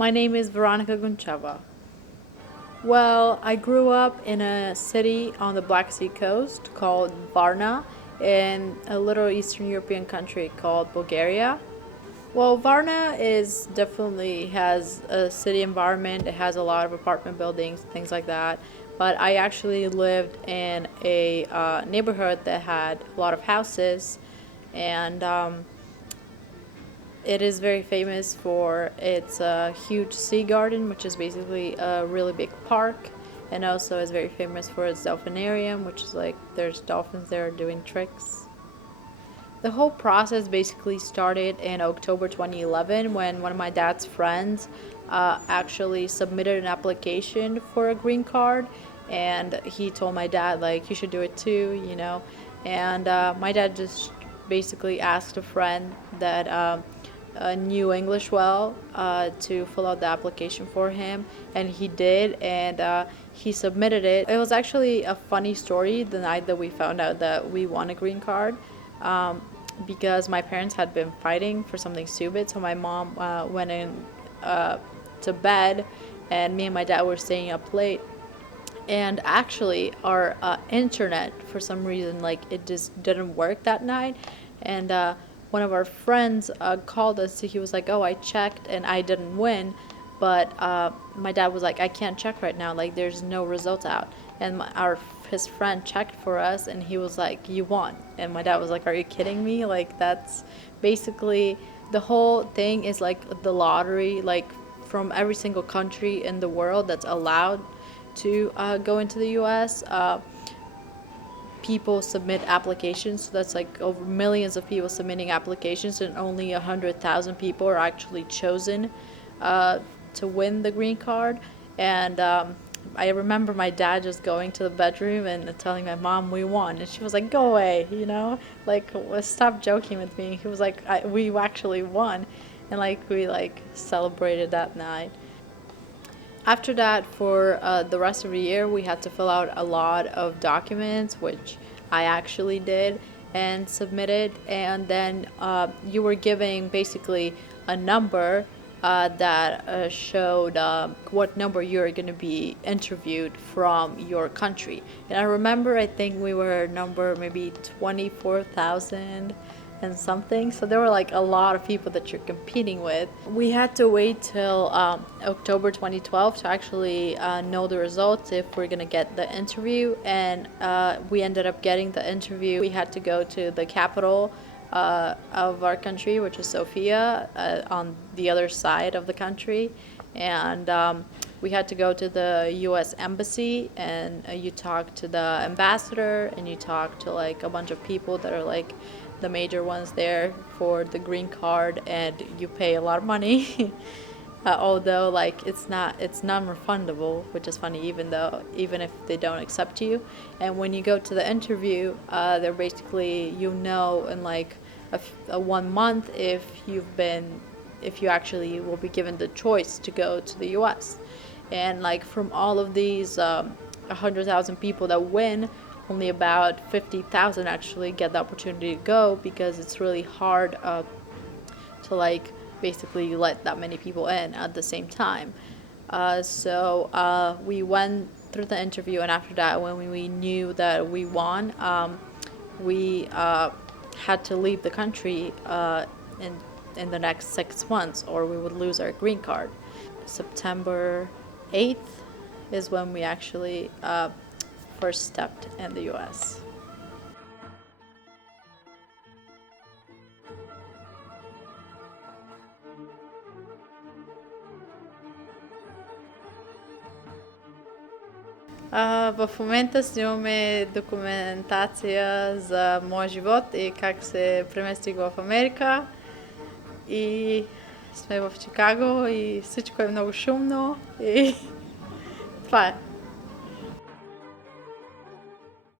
My name is Veronika. Well, I grew up in a city on the Black Sea coast called Varna in a little Eastern European country called Bulgaria. Well, Varna is definitely has a city environment. It has a lot of apartment buildings, things like that. But I actually lived in a neighborhood that had a lot of houses, and it is very famous for its huge sea garden, which is basically a really big park, and also is very famous for its dolphinarium, which is like there's dolphins there doing tricks. The whole process basically started in October 2011 when one of my dad's friends actually submitted an application for a green card, and he told my dad like you should do it too, and my dad just basically asked a friend that knew English well to fill out the application for him, and he did, and he submitted it. It was actually a funny story the night that we found out that we won a green card. Because my parents had been fighting for something stupid, so my mom went in to bed, and me and my dad were staying up late. And actually, our internet, for some reason, like it just didn't work that night. And one of our friends called us. He was like, "Oh, I checked, and I didn't win." But my dad was like, "I can't check right now. Like, there's no results out." And his friend checked for us, and he was like, "You won." And my dad was like, "Are you kidding me?" Like, that's basically the whole thing is like the lottery, like from every single country in the world that's allowed to go into the U.S. People submit applications, so that's like over millions of people submitting applications, and only 100,000 people are actually chosen to win the green card. And I remember my dad just going to the bedroom and telling my mom we won, and she was like, "Go away, like stop joking with me." He was like, "We actually won," and like we like celebrated that night. After that, for the rest of the year, we had to fill out a lot of documents, which I actually did and submitted. And then you were giving basically a number that showed what number you're going to be interviewed from your country. And I remember, I think we were number maybe 24,000 and something. So there were like a lot of people that you're competing with. We had to wait till October 2012 to actually know the results if we're gonna get the interview, and we ended up getting the interview. We had to go to the capital of our country, which is Sofia, on the other side of the country, and we had to go to the U.S. Embassy, and you talk to the ambassador, and you talk to like a bunch of people that are like the major ones there for the green card, and you pay a lot of money. Although like it's non-refundable, which is funny, even if they don't accept you. And when you go to the interview, they're basically in like a 1 month if you actually will be given the choice to go to the U.S. And like from all of these 100,000 people that win, only about 50,000 actually get the opportunity to go, because it's really hard to like basically let that many people in at the same time. So we went through the interview, and after that, when we knew that we won, we had to leave the country in the next 6 months, or we would lose our green card. September 8th is when we actually first stepped in the U.S. В момента снимаме документация за моя живот и как се преместих в Америка. И сме в Чикаго и всичко е много шумно. И това е.